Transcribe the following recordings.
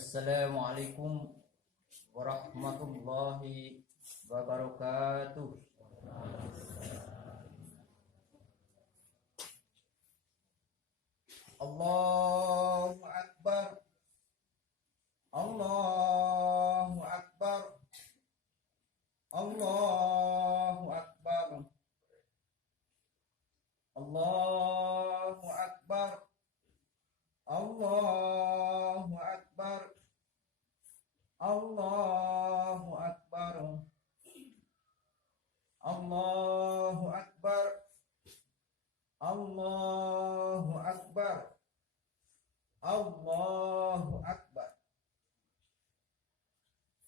Assalamualaikum warahmatullahi wabarakatuh. Allahu Akbar. Allahu Akbar. Allahu Akbar. Allahu Akbar. Allahu Akbar. Allahu Akbar. Allahu Akbar. Allahu Akbar. Allahu Akbar.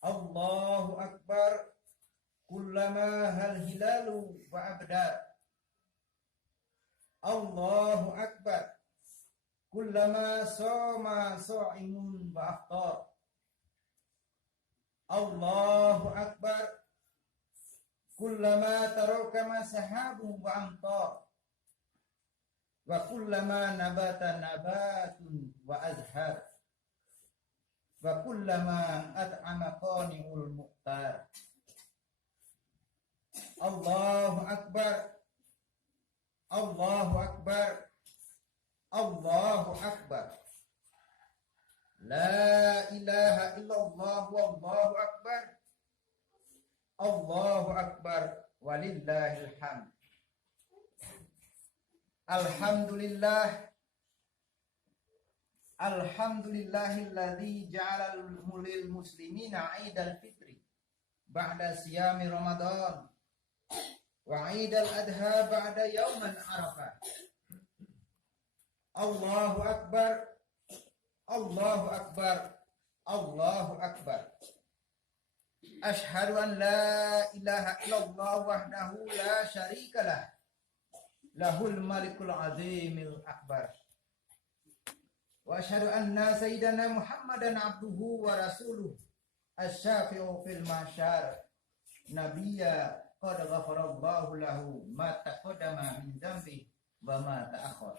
Allahu Akbar. Kullama hal hilalu wa abda. Allahu Akbar. Kullama soma so'imun wa aftar. Allahu Akbar. Kullama tarakama sahabun wa amtar. Wa kullama nabata nabatun wa azhar. Wa kullama at'ama qani'ul muqtar. Allahu Akbar. Allahu Akbar. Allahu Akbar. La ilaha illallah wallahu akbar. Allahu Akbar walillahil hamd. Alhamdulillah. Alhamdulillahilladzi ja'ala lil muslimina 'idal fitri ba'da siyami Ramadan wa 'idal adha ba'da yauman Arafah. Allahu Akbar. Allahu Akbar. Allahu Akbar. Asyhadu an la ilaha illallah wahdahu la syarikalah. Lahul malikul azimil akbar. Wa asyhadu anna sayyidana Muhammadan abduhu wa rasuluh. Asy-syafi'u fil mahsyar. Nabiyya qad ghafarallahu lahu ma taqaddama min dzambi wa ma ta'akhkhar.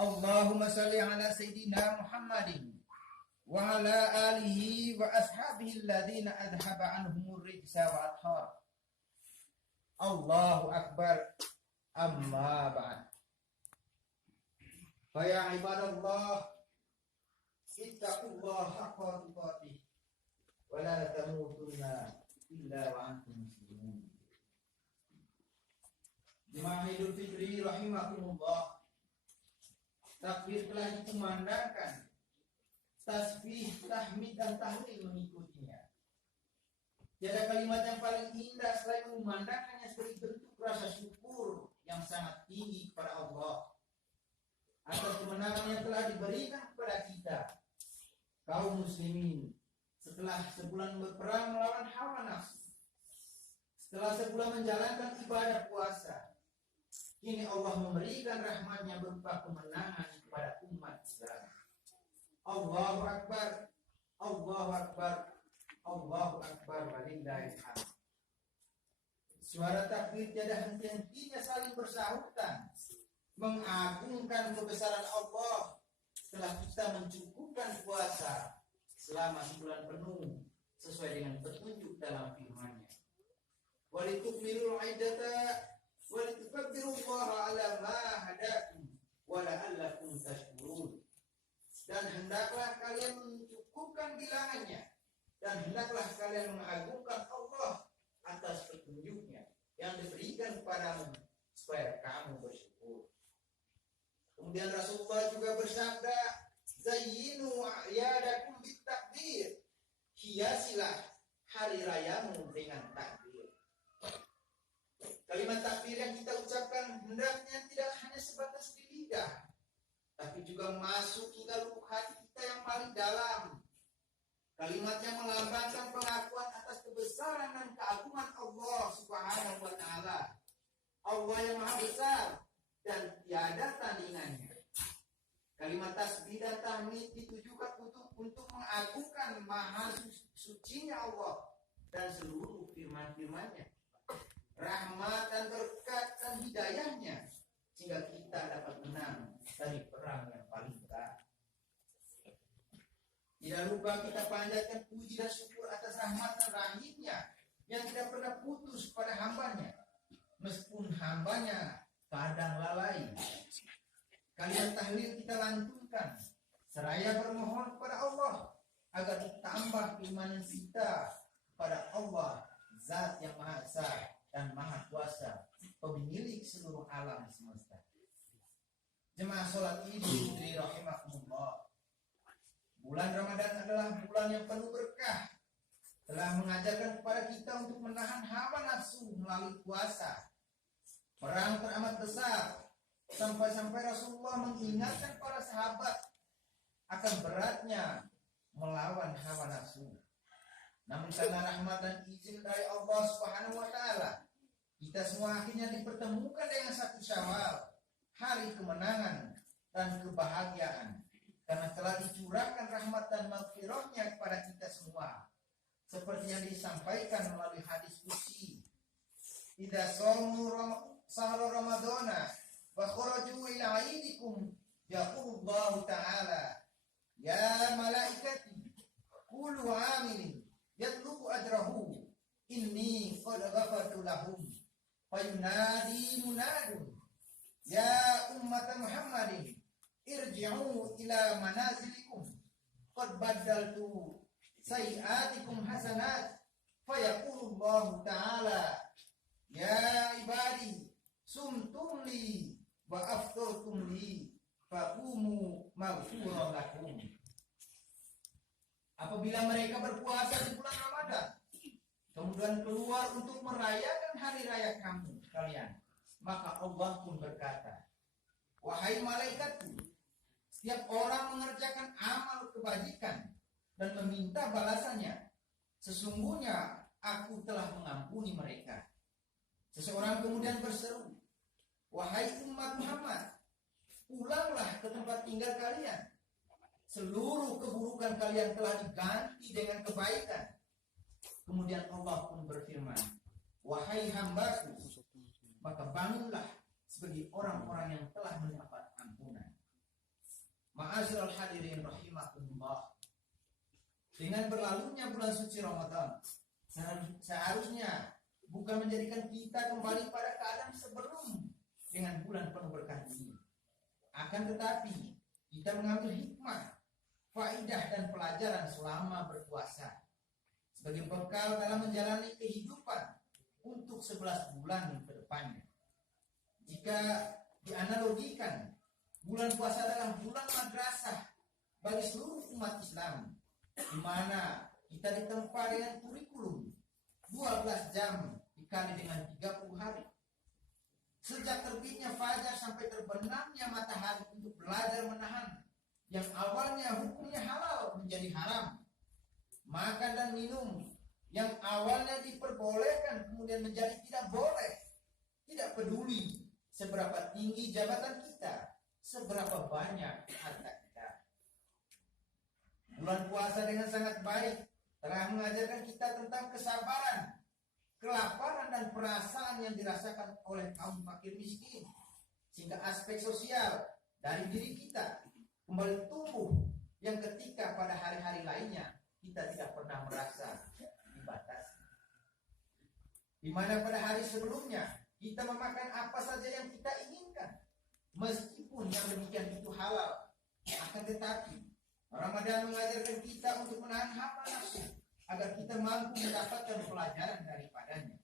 Allahumma salli ala Sayyidina Muhammadin wa ala alihi wa ashabihi alladhina adhaba anhumur rijsa wa athhar. Allahu Akbar. Amma ba'd. Fa ya ibadallah, ittaqullaha haqqa tuqatih wa la tamutunna illa wa antum muslimun. Jemaah Idul Fitri rahimakumullah. Takbir telah dikumandangkan, tasbih, tahmid dan tahlil mengikutinya. Tiada kalimat yang paling indah selain memandangkannya sebagai bentuk rasa syukur yang sangat tinggi kepada Allah atas kemenangan yang telah diberikan kepada kita, kaum muslimin, setelah sebulan berperang melawan hawa nafsu, setelah sebulan menjalankan ibadah puasa. Kini Allah memberikan rahmatnya berupa kemenangan kepada umat Islam. Allahu Akbar. Allahu Akbar. Allahu Akbar walillahil hamd. Suara takbir tiada henti-hentinya saling bersahutan, mengagungkan kebesaran Allah setelah kita mencukupkan puasa selama sebulan penuh sesuai dengan petunjuk dalam firman-Nya. Walitukmilul iddata walitukabbirullaha ala ma hadakum wa la'allakum tashkurun. Dan hendaklah kalian mencukupkan bilangannya, dan hendaklah kalian mengagungkan Allah atas petunjuknya yang diberikan kepadamu supaya kamu bersyukur. Kemudian Rasulullah juga bersabda, zayyinu a'yadakum bitakbir. Hiasilah hari rayamu dengan takbir. Kalimat takbir yang kita ucapkan hendaknya tidak hanya sebatas di lidah, tapi juga masuk hingga lubuk hati kita yang paling dalam. Kalimatnya melambangkan pengakuan atas kebesaran dan keagungan Allah Subhanahu wa Ta'ala. Allah yang Maha Besar dan tiada tandingannya. Kalimat tasbih dan tahmid ditujukan untuk mengagungkan Maha Sucinya Allah dan seluruh firman-firman-Nya, rahmat dan berkat dan hidayahnya, sehingga kita dapat menang dari perang yang paling berat. Tidak lupa kita panjatkan puji dan syukur atas rahmat dan rahimnya yang tidak pernah putus pada hambanya, meskipun hambanya kadang lalai. Kalimat tahlil kita lantunkan seraya bermohon kepada Allah agar ditambah keimanan kita kepada Allah, Zat yang Maha Esa dan Maha Kuasa, pemilik seluruh alam semesta. Jemaah sholat Idul Fitri rahimakumullah. Bulan Ramadan adalah bulan yang penuh berkah. Telah mengajarkan kepada kita untuk menahan hawa nafsu melalui puasa. Perang teramat besar, sampai-sampai Rasulullah mengingatkan para sahabat akan beratnya melawan hawa nafsu. Namun karena rahmat dan izin dari Allah Subhanahu wa Ta'ala, kita semua akhirnya dipertemukan dengan satu Syawal, hari kemenangan dan kebahagiaan, karena telah dicurahkan rahmat dan maghfirahnya kepada kita semua, seperti yang disampaikan melalui hadis qudsi. Idza shamu sahra ramadana wa kharaju ila aidikum yaqulullahu ta'ala ya malaikati kullu amilin yatlubu ajrahu inni qad ghafartu lahum fayunadi munadun ya ummata Muhammadin irji'u ila manazilikum qad baddaltu sayiatikum hasanat fayaqulullahu ta'ala ya ibadi sumtum li wa afturtum li faqumu maghfuran lakum. Apabila mereka berpuasa di bulan Ramadan, kemudian keluar untuk merayakan hari raya kalian, maka Allah pun berkata, wahai malaikatku, setiap orang mengerjakan amal kebajikan dan meminta balasannya, sesungguhnya aku telah mengampuni mereka. Seseorang kemudian berseru, wahai umat Muhammad, pulanglah ke tempat tinggal kalian. Seluruh keburukan kalian telah diganti dengan kebaikan. Kemudian Allah pun berfirman, wahai hambaku, maka bangunlah sebagai orang-orang yang telah mendapat ampunan. Ma'asyiral hadirin rahimakumullah. Dengan berlalunya bulan suci Ramadan, seharusnya bukan menjadikan kita kembali pada keadaan sebelum dengan bulan penuh berkah ini. Akan tetapi kita mengambil hikmah, faidah dan pelajaran selama berpuasa sebagai bekal dalam menjalani kehidupan untuk 11 bulan ke depannya. Jika dianalogikan, bulan puasa adalah bulan madrasah bagi seluruh umat Islam, di mana kita ditempa dengan kurikulum 12 jam dikali dengan 30 hari. Sejak terbitnya fajar sampai terbenamnya matahari untuk belajar menahan yang awalnya hukumnya halal menjadi haram. Makan dan minum yang awalnya diperbolehkan kemudian menjadi tidak boleh. Tidak peduli seberapa tinggi jabatan kita, seberapa banyak harta kita. Bulan puasa dengan sangat baik telah mengajarkan kita tentang kesabaran, kelaparan dan perasaan yang dirasakan oleh kaum fakir miskin, sehingga aspek sosial dari diri kita kembali tumbuh yang ketika pada hari-hari lainnya kita tidak pernah merasa dibatasi. Di mana pada hari sebelumnya kita memakan apa saja yang kita inginkan, meskipun yang demikian itu halal. Akan tetapi Ramadan mengajarkan kita untuk menahan hawa nafsu agar kita mampu mendapatkan pelajaran daripadanya.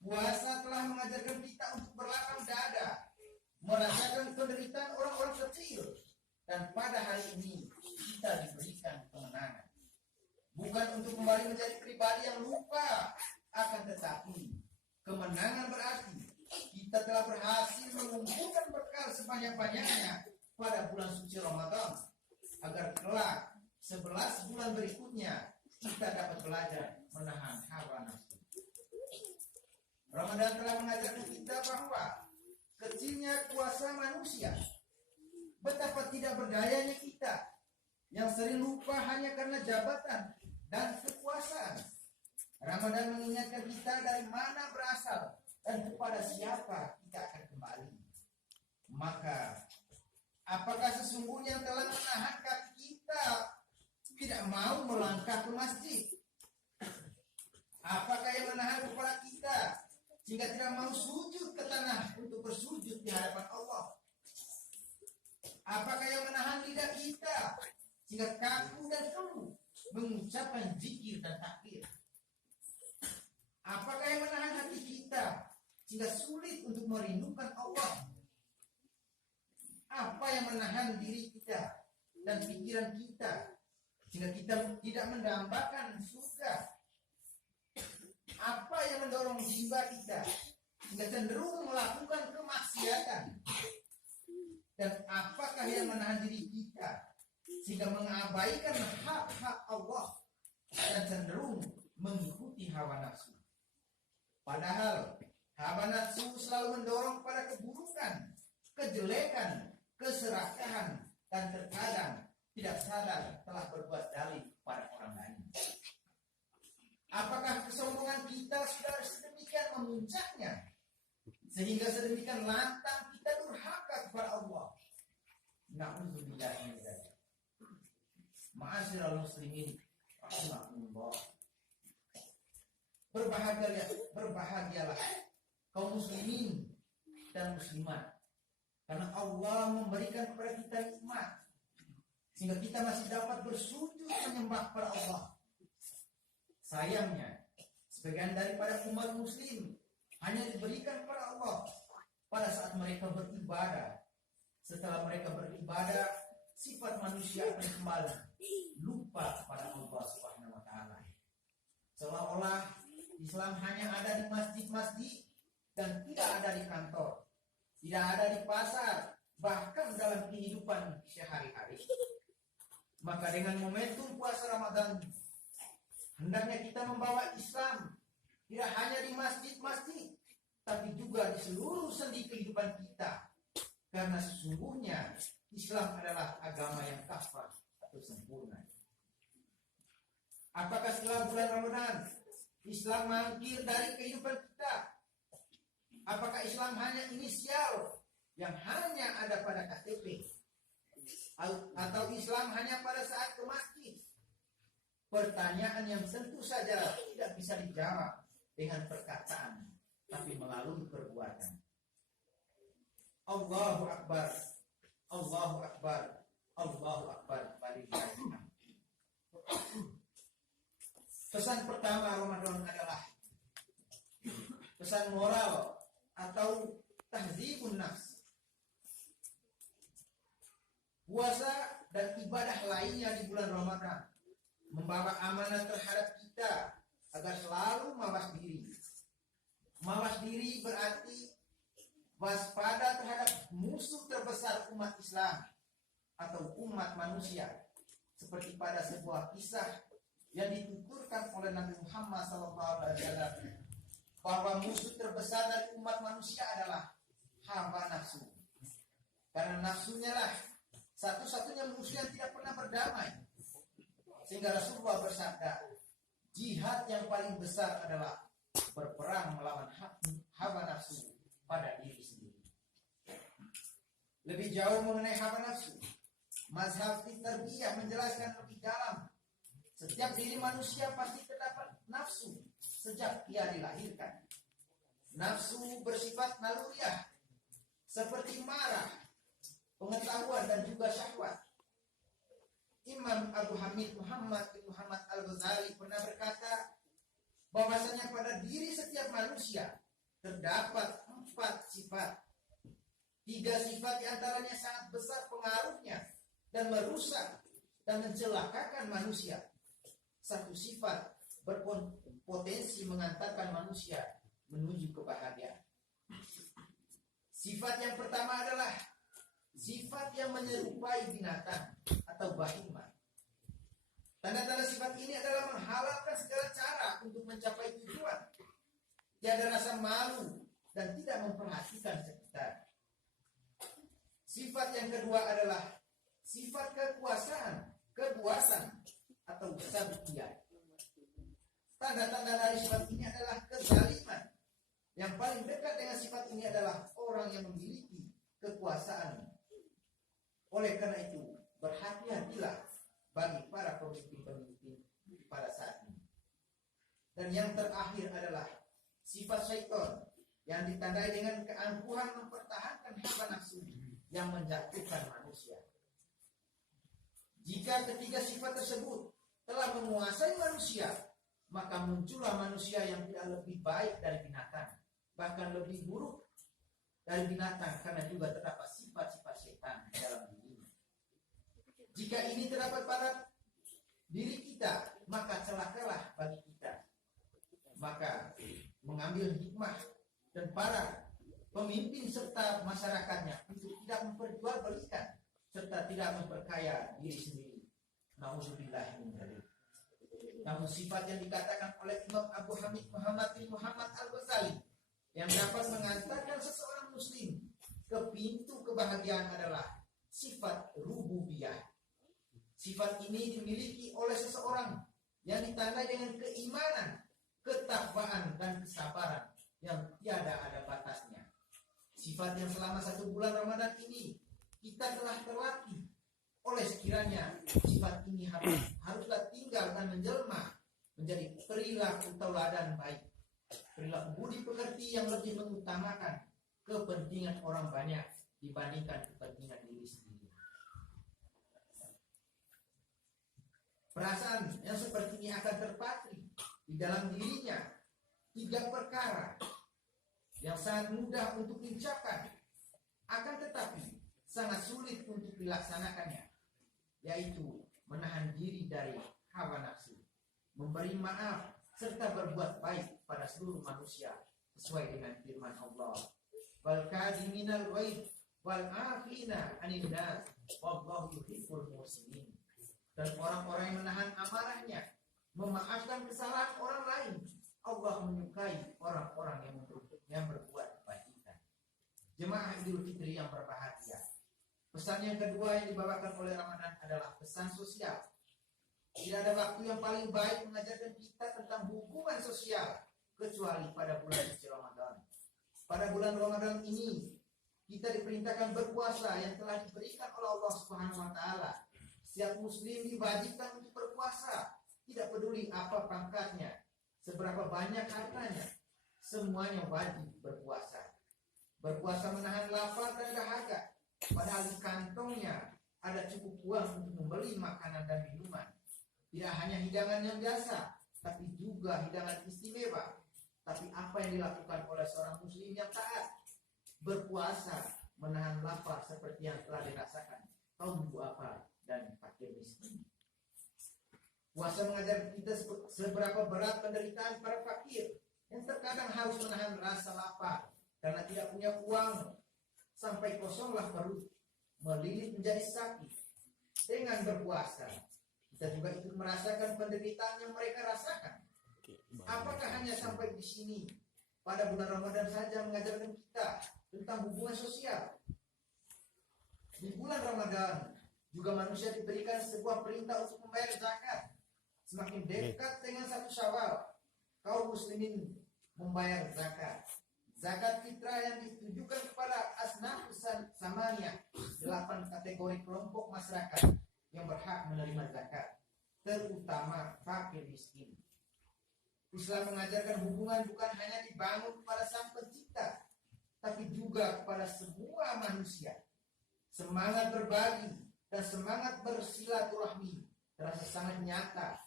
Puasa telah mengajarkan kita untuk berlapang dada, merasakan penderitaan orang-orang kecil, dan pada hari ini kita diberikan kemenangan. Bukan untuk kembali menjadi pribadi yang lupa, akan tetapi kemenangan berarti kita telah berhasil mengumpulkan bekal sebanyak-banyaknya pada bulan suci Ramadan, agar kelak 11 bulan berikutnya kita dapat belajar menahan hawa nafsu. Ramadan telah mengajarkan kita bahwa kecilnya kuasa manusia, betapa tidak berdayanya kita yang sering lupa hanya karena jabatan dan kekuasaan. Ramadan mengingatkan kita dari mana berasal dan kepada siapa kita akan kembali. Maka apakah sesungguhnya telah menahan kaki kita tidak mau melangkah ke masjid? Apakah yang menahan kepala kita sehingga tidak mau sujud ke tanah untuk bersujud di hadapan Allah? Apakah yang menahan lidah kita sehingga kaku dan keluh mengucapkan zikir dan takbir? Apakah yang menahan hati kita sehingga sulit untuk merindukan Allah? Apa yang menahan diri kita dan pikiran kita sehingga kita tidak mendambakan surga? Apa yang mendorong jiwa kita sehingga cenderung melakukan kemaksiatan? Dan apakah yang menahan diri kita sehingga mengabaikan hak-hak Allah dan cenderung mengikuti hawa nafsu? Padahal hawa nafsu selalu mendorong pada keburukan, kejelekan, keserakahan, dan terkadang tidak sadar telah berbuat zalim pada orang lain. Apakah kesombongan kita sudah sedemikian memuncaknya sehingga sedemikian lantang kita durhaka kepada Allah? Na'udzubillah min dzalik. Ma'asyiral muslimin rahimakumullah. Berbahagialah kaum muslimin dan muslimat, karena Allah memberikan kepada kita nikmat sehingga kita masih dapat bersujud menyembah kepada Allah. Sayangnya, sebagian daripada umat muslim hanya diberikan kepada Allah pada saat mereka beribadah. Setelah mereka beribadah, sifat manusia akan kembali lupa kepada Allah Subhanahu wa taala. Seolah-olah Islam hanya ada di masjid-masjid dan tidak ada di kantor, tidak ada di pasar, bahkan dalam kehidupan sehari-hari. Maka dengan momentum puasa Ramadan, hendaknya kita membawa Islam tidak hanya di masjid-masjid, tapi juga di seluruh sendi kehidupan kita. Karena sesungguhnya Islam adalah agama yang kafah atau sempurna. Apakah setelah bulan Ramadan Islam mangkir dari kehidupan kita? Apakah Islam hanya inisial yang hanya ada pada KTP? Atau Islam hanya pada saat ke masjid? Pertanyaan yang tentu saja tidak bisa dijawab dengan perkataan, tapi melalui perbuatan. Allahu Akbar, Allahu Akbar, Allahu Akbar. Pesan pertama Ramadan adalah pesan moral atau tahdzibun nafs. Puasa dan ibadah lainnya di bulan Ramadan membawa amanah terhadap kita agar selalu mawas diri. Mawas diri berarti waspada terhadap musuh terbesar umat Islam atau umat manusia, seperti pada sebuah kisah yang dituturkan oleh Nabi Muhammad SAW, bahwa musuh terbesar dari umat manusia adalah hawa nafsu. Karena nafsunya lah satu-satunya musuh yang tidak pernah berdamai. Sehingga Rasulullah bersabda, jihad yang paling besar adalah berperang melawan hawa nafsu pada diri sendiri. Lebih jauh mengenai hawa nafsu, mazhab Tarbiyah menjelaskan lebih dalam. Setiap diri manusia pasti terdapat nafsu sejak ia dilahirkan. Nafsu bersifat naluriah, seperti marah, pengetahuan, dan juga syahwat. Imam Abu Hamid Muhammad bin Muhammad Al-Ghazali pernah berkata bahwasanya pada diri setiap manusia terdapat 4 sifat. 3 sifat diantaranya sangat besar pengaruhnya dan merusak dan mencelakakan manusia. 1 sifat berpotensi mengantarkan manusia menuju kebahagiaan. Sifat yang pertama adalah sifat yang menyerupai binatang atau bahima. Tanda-tanda sifat ini adalah menghalalkan segala cara untuk mencapai tujuan. Tiada rasa malu dan tidak memperhatikan sekitar. Sifat yang kedua adalah sifat kekuasaan, kepuasan atau sabukiyah. Tanda-tanda dari sifat ini adalah kezaliman. Yang paling dekat dengan sifat ini adalah orang yang memiliki kekuasaan. Oleh karena itu, berhati-hatilah bagi para pemimpin-pemimpin pada saat ini. Dan yang terakhir adalah sifat syaitan yang ditandai dengan keangkuhan mempertahankan hawa nafsu yang menjatuhkan manusia. Jika ketiga sifat tersebut telah menguasai manusia, maka muncullah manusia yang tidak lebih baik dari binatang, bahkan lebih buruk dari binatang, karena juga terdapat sifat-sifat setan dalam dirinya. Jika ini terdapat pada diri kita, maka celakalah bagi kita. Maka mengambil hikmah dan para pemimpin serta masyarakatnya untuk tidak memperjualbelikan serta tidak memperkaya diri sendiri. Nauzubillah min dzalik. Namun sifat yang dikatakan oleh Imam Abu Hamid Muhammad bin Muhammad Al-Ghazali yang dapat mengantarkan seseorang muslim ke pintu kebahagiaan adalah sifat rububiyah. Sifat ini dimiliki oleh seseorang yang ditandai dengan keimanan, ketakwaan dan kesabaran yang tiada ada batasnya. Sifat yang selama 1 bulan Ramadan ini kita telah terlatih. Oleh sekiranya sifat ini haruslah tinggal dan menjelma menjadi perilaku tauladan baik, perilaku budi pekerti yang lebih mengutamakan kepentingan orang banyak dibandingkan kepentingan diri sendiri. Perasaan yang seperti ini akan terpatri di dalam dirinya 3 perkara yang sangat mudah untuk diucapkan, akan tetapi sangat sulit untuk dilaksanakannya, yaitu menahan diri dari hawa nafsu, memberi maaf, serta berbuat baik pada seluruh manusia sesuai dengan firman Allah. Wal kadhiminal ghaidh wal 'afina 'anil nas wallahu yuhibbul muhsinin. Dan orang-orang yang menahan amarahnya, memaafkan kesalahan orang lain, Allah menyukai orang-orang yang berbuat kebajikan. Jemaah Idul Fitri yang berbahagia, pesan yang kedua yang dibawakan oleh Ramadan adalah pesan sosial. Tidak ada waktu yang paling baik mengajarkan kita tentang hubungan sosial kecuali pada bulan suci Ramadan. Pada bulan Ramadan ini kita diperintahkan berpuasa yang telah diberikan oleh Allah Subhanahu wa taala. Setiap muslim diwajibkan untuk berpuasa, tidak peduli apa pangkatnya, seberapa banyak hartanya, semuanya wajib berpuasa. Berpuasa menahan lapar dan dahaga, padahal di kantongnya ada cukup uang untuk membeli makanan dan minuman. Tidak hanya hidangan yang biasa, tapi juga hidangan istimewa. Tapi apa yang dilakukan oleh seorang muslim yang taat? Berpuasa menahan lapar seperti yang telah dirasakan kaum duafa dan fakir miskin. Puasa mengajar kita seberapa berat penderitaan para fakir yang terkadang harus menahan rasa lapar karena tidak punya uang, sampai kosonglah perut, melilit menjadi sakit. Dengan berpuasa, kita juga ikut merasakan penderitaan yang mereka rasakan. Apakah hanya sampai di sini? Pada bulan Ramadan saja mengajarkan kita tentang hubungan sosial. Di bulan Ramadan juga manusia diberikan sebuah perintah untuk membayar zakat. Semakin dekat dengan 1 Syawal, kaum muslimin membayar zakat. Zakat fitrah yang ditujukan kepada asnafus samaniyah, 8 kategori kelompok masyarakat yang berhak menerima zakat, terutama fakir miskin. Islam mengajarkan hubungan bukan hanya dibangun kepada Sang Pencipta, tapi juga kepada semua manusia. Semangat berbagi dan semangat bersilaturahmi terasa sangat nyata.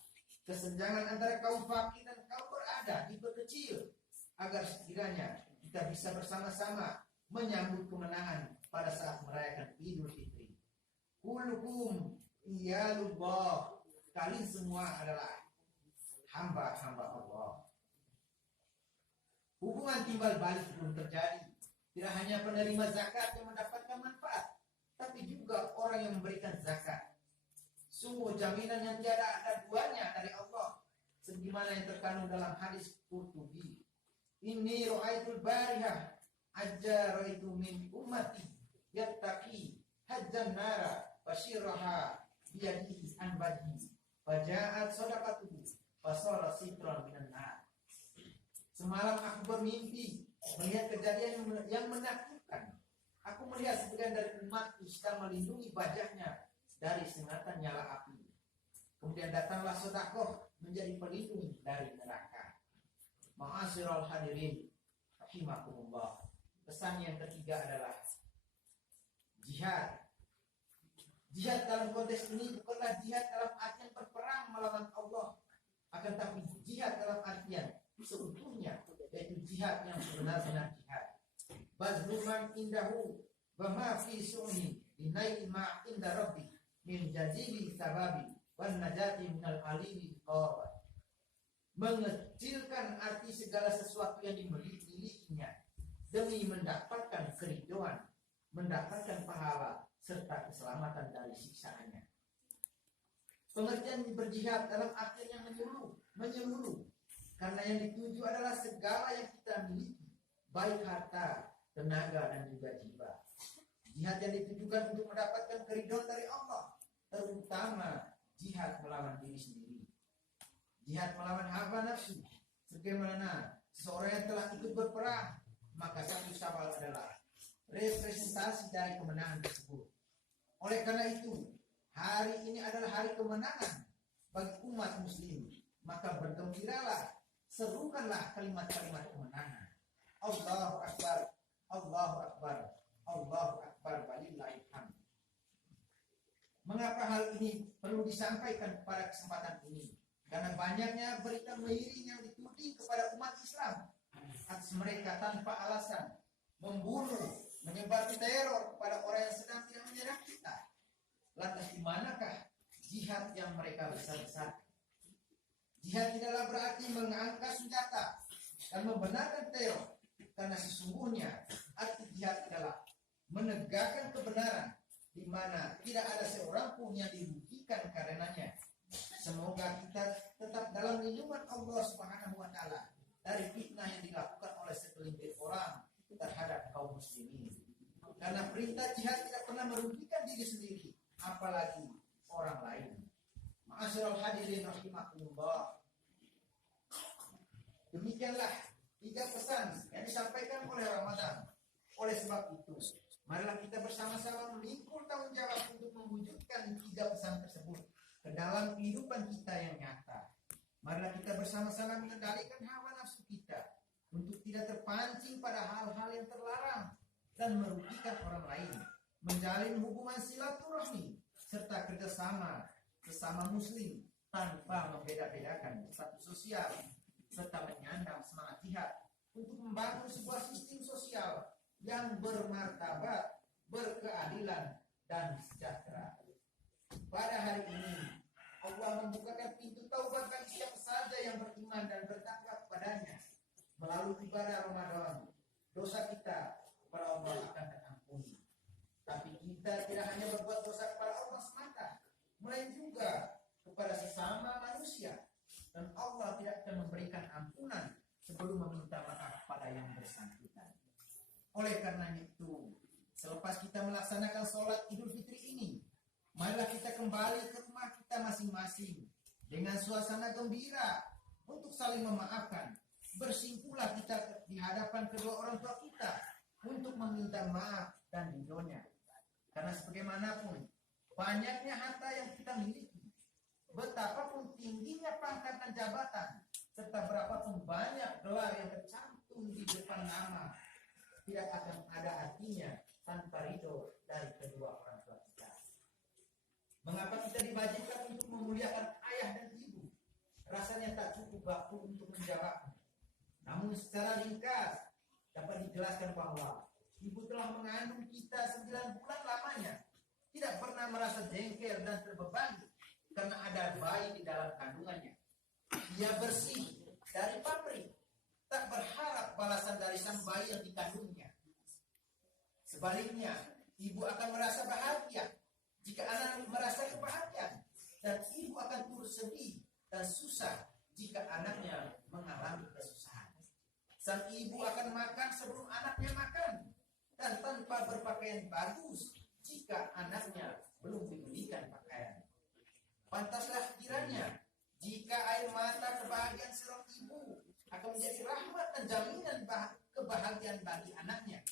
Kesenjangan antara kaum fakir dan kaum berada diperkecil agar sekiranya kita bisa bersama-sama menyambut kemenangan pada saat merayakan Idul Fitri. Kullukum iyalullah, kalian semua adalah hamba-hamba Allah. Hubungan timbal balik belum terjadi. Tidak hanya penerima zakat yang mendapatkan manfaat, tapi juga orang yang memberikan zakat. Sungguh jaminan yang tiada ada duanya dari Allah, sebagaimana yang terkandung dalam hadis Qurtubi. Inni ra'aitul barihah ajjaraitu min ummati yattaqi hajjan nara fasyiraha biyadihi an badhi faja'at sadaqatuhu fasara sitran minan nar. Semalam aku bermimpi melihat kejadian yang menakutkan. Aku melihat sebagian dari umatku sedang melindungi wajahnya dari sengatan nyala api. Kemudian datanglah sedekah menjadi pelindung dari neraka. Ma'asyiral hadirin rahimakumullah. Pesan yang ketiga adalah jihad. Jihad dalam konteks ini bukanlah jihad dalam artian berperang melawan Allah, akan tapi jihad dalam artian seutuhnya, yaitu jihad yang sebenar-benar jihad. Bazluman indahu wa ma fi su'ni inail ma inda rabbi min jazili sababi wan najati minal alimi qawad. Mengecilkan arti segala sesuatu yang dimilikinya demi mendapatkan keridhaan, mendapatkan pahala serta keselamatan dari siksaannya. Pengertian berjihad dalam artian yang menyeluruh, karena yang dituju adalah segala yang kita miliki, baik harta, tenaga, dan juga jiwa. Jihad yang ditujukan untuk mendapatkan keridhaan dari Allah, terutama jihad melawan diri sendiri, jihad melawan hawa nafsu. Sebagaimana seseorang yang telah ikut berperang, maka satu syawal adalah representasi dari kemenangan tersebut. Oleh karena itu, hari ini adalah hari kemenangan bagi umat muslim. Maka bergembiralah, serukanlah kalimat-kalimat kemenangan. Allahu Akbar, Allahu Akbar, Allahu Akbar, walillahil hamd. Mengapa hal ini perlu disampaikan pada kesempatan ini? Karena banyaknya berita miring yang dituding kepada umat Islam atas mereka tanpa alasan membunuh, menyebar teror kepada orang yang sedang tidak menyerang kita. Lantas di manakah jihad yang mereka besar-besar? Jihad tidaklah berarti mengangkat senjata dan membenarkan teror, karena sesungguhnya arti jihad adalah menegakkan kebenaran di mana tidak ada seorang pun yang dirugikan karenanya. Semoga kita tetap dalam lindungan Allah Subhanahu wa taala dari fitnah yang dilakukan oleh segelintir orang terhadap kaum muslimin. Karena perintah jihad tidak pernah merugikan diri sendiri, apalagi orang lain. Ma'asyiral hadirin rahimakumullah. Demikianlah 3 pesan yang disampaikan oleh Ramadan. Oleh sebab itu, marilah kita bersama-sama memikul tanggung jawab untuk mewujudkan 3 pesan tersebut ke dalam kehidupan kita yang nyata. Marilah kita bersama-sama mengendalikan hawa nafsu kita untuk tidak terpancing pada hal-hal yang terlarang dan merugikan orang lain, menjalin hubungan silaturahmi serta kerjasama sesama muslim tanpa membeda-bedakan status sosial, serta menyandang semangat jihad untuk membangun sebuah sistem sosial yang bermartabat, berkeadilan, dan sejahtera. Pada hari ini Allah membukakan pintu taubat bagi siapa saja yang beriman dan bertakwa kepadanya. Melalui ibadah Ramadan, dosa kita kepada Allah akan terampuni. Tapi kita tidak hanya berbuat dosa kepada Allah semata, melainkan juga kepada sesama manusia. Dan Allah tidak akan memberikan ampunan sebelum meminta maaf pada yang bersangkutan. Oleh karena itu, selepas kita melaksanakan sholat Idul Fitri ini, marilah kita kembali ke rumah kita masing-masing dengan suasana gembira untuk saling memaafkan. Bersimpulah kita di hadapan kedua orang tua kita untuk meminta maaf dan ridhonya. Karena sebagaimanapun banyaknya harta yang kita miliki, betapapun tingginya pangkat dan jabatan, serta berapapun banyak gelar yang tercantum di depan nama, tidak akan ada artinya tanpa ridho dari kedua orang tua kita. Mengapa kita diwajibkan untuk memuliakan ayah dan ibu? Rasanya tak cukup waktu untuk menjawabnya. Namun secara ringkas dapat dijelaskan bahwa ibu telah mengandung kita 9 bulan lamanya, tidak pernah merasa jengkel dan terbebani karena ada bayi di dalam kandungannya. Ia bersih dari pabrik, tak berharap balasan dari sang bayi yang dikandungnya. Sebaliknya, ibu akan merasa bahagia jika anak merasa kebahagiaan, dan ibu akan turut sedih dan susah jika anaknya mengalami kesusahan. Sang ibu akan makan sebelum anaknya makan, dan tanpa berpakaian bagus jika anaknya belum dibelikan pakaian. Pantaslah kiranya jika air mata kebahagiaan seorang ibu akan menjadi rahmat dan jaminan kebahagiaan bagi anaknya.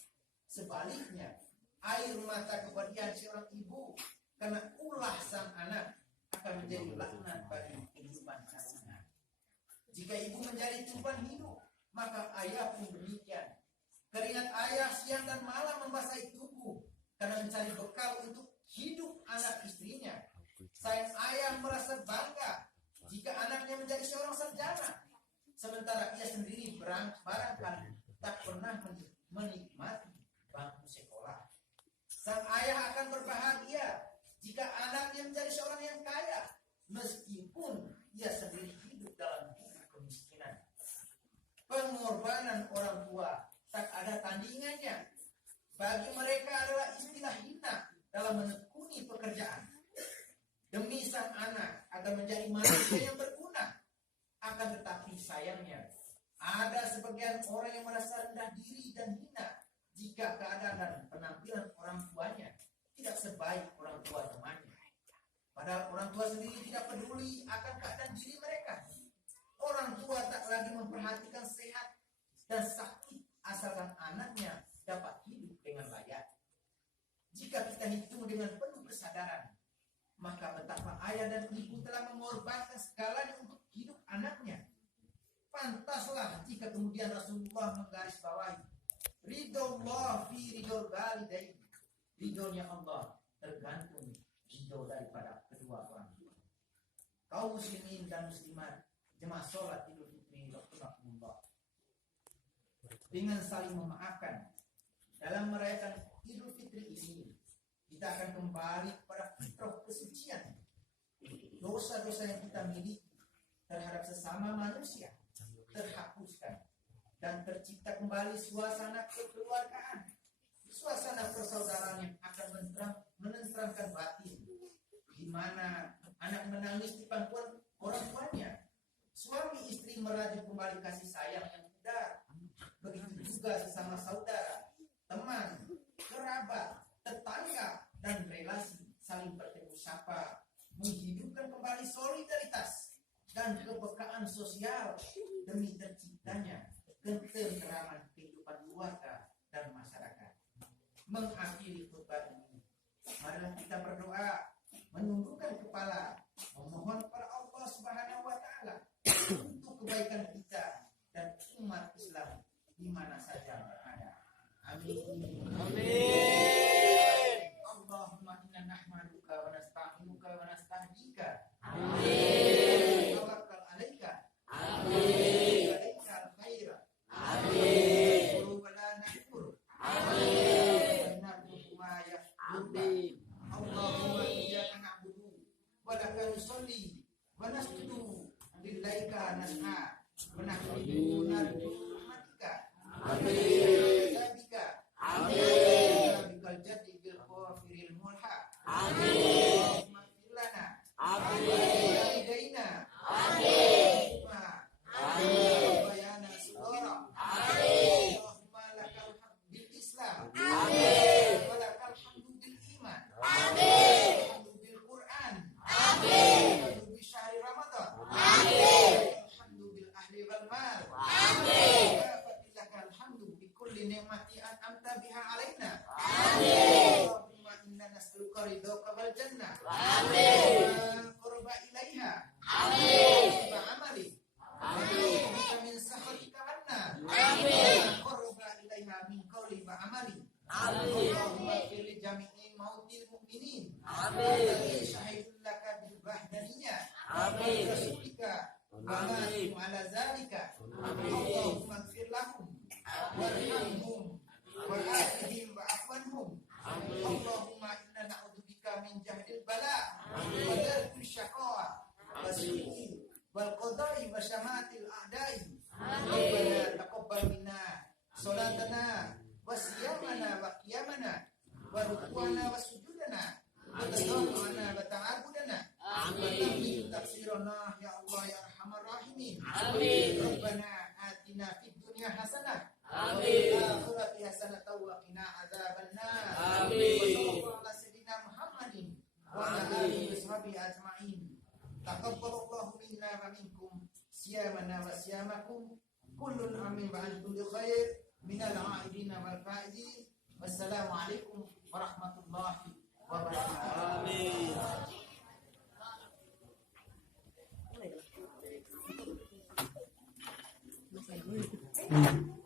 Sebaliknya, air mata kebahagiaan seorang ibu karena ulah sang anak akan menjadi laknat bagi kehidupan anak. Jika ibu menjadi tumpuan hidup, maka ayah pun demikian. Keringat ayah siang dan malam membasahi tubuh karena mencari bekal untuk hidup anak istrinya. Sayang ayah merasa bangga jika anaknya menjadi seorang sarjana, sementara ia sendiri barangkali tak pernah menikmati bangku sekolah. Sang ayah akan berbahagia jika anaknya menjadi seorang yang kaya, meskipun ia sendiri hidup dalam kemiskinan. Pengorbanan orang tua tak ada tandingannya. Bagi mereka adalah istilah hina dalam menekuni pekerjaan. Demi sang anak agar menjadi manusia yang berguna. Akan tetapi sayangnya, ada sebagian orang yang merasa rendah diri dan hina jika keadaan dan penampilan orang tuanya tidak sebaik orang tua temannya. Padahal orang tua sendiri tidak peduli akan keadaan diri mereka. Orang tua tak lagi memperhatikan sehat dan sakit asalkan anaknya dapat hidup dengan layak. Jika kita hitung dengan penuh kesadaran, maka betapa ayah dan ibu telah mengorbankan segalanya untuk hidup anaknya. Pantaslah jika kemudian Rasulullah menggarisbawahi ridho fi ridho walidain. Ridhonya Allah tergantung ridho daripada kedua orang tua. Kaum muslimin dan muslimat, jemaah sholat Idul Fitri rahimakumullah, dengan saling memaafkan dalam merayakan Idul Fitri ini, kita akan kembali kepada fitrah kesucian. Dosa-dosa yang kita miliki terhadap sesama manusia terhapuskan dan tercipta kembali suasana kekeluargaan, suasana persaudaraan yang akan menenteramkan batin, di mana anak menangis di pangkuan orang tuanya, suami istri merajuk kembali kasih sayang yang pudar. Begitu juga sesama saudara, teman, kerabat, tetangga, dan relasi saling bertemu sapa, menghidupkan kembali solidaritas dan kepekaan sosial demi terciptanya ketenteraman kehidupan keluarga dan masyarakat. Mengakhiri khutbah ini, marilah kita berdoa, menundukkan kepala, memohon kepada Allah Subhanahu wa Ta'ala untuk kebaikan kita dan umat Islam di mana saja berada. Amin. Amin. Allahumma inna nahmaduka wa nasta'inuka wa nastahdiika. Amin. Tawakkal 'alaika. Amin. Alaikal khair. Amin. Wa la nashkur. Amin. Nabiyyu ma yahdi. Allahumma iyyaka na'budu wa laka nusalli wa nasjudu lillaika nas'a wa nahmidu narju rahmatika. Amin. Amin. Bikal jadi bil khafiril mulha. Amin. Maghfirlana. Amin. Walidaina. Amin. Amin. Bayana sudara. Amin. Allahumma lakal hamdu bil Islam. Amin. Wa lakal hamdu bil iman. Amin. Hamdu bil Quran. Amin. Hamdu bil syahri Ramadan. Amin. Hamdu bil ahli wal mal. Amin. Lakal hamdu bi kulli ni'mati an'amta biha alaina. Amin. Allahumma inna nas'aluka ridhaka wal jannah. Amin. Qurba ilaiha. Amin. Wa amali. Amin. Min sakhatika wan nar. Amin. Qurba ilaiha min qawli wa amali. Amin. Allahumma fir li jami'i mautil mu'minin. Amin. Syahidul laka bil wahdaniyah. Amin. Rasulika wa ma ala zalika. Amin. Allahumma ighfir lahum warhamhum wa'afihim wa'afwanhum. Allahumma inna na'udzubika min jahdil bala wa darkil syaqawa wa su'i wal qada'i wa syamatil a'da'i. Rabbana taqabbal minna salatana wa siyamana wa qiyamana wa ruku'ana wa sujudana wa tadarru'ana wa ta'abudana wa tammin tafsirana ya Allah ya arhamar rahimin. Amin. Rabbana atina fid dunya hasanah. Amin. Akhirati hasanah wa qina adzabannar. Amin. Wa sallallahu ala sayyidina Muhammadin wa ala alihi washabihi ajma'in. Taqabbalallahu minna wa minkum siyamana wa siyamakum. Kullun amin wa antum bi khair minal a'idina wal fa'idin. Wassalamu alaikum warahmatullahi wabarakatuh. Amin. Hmm.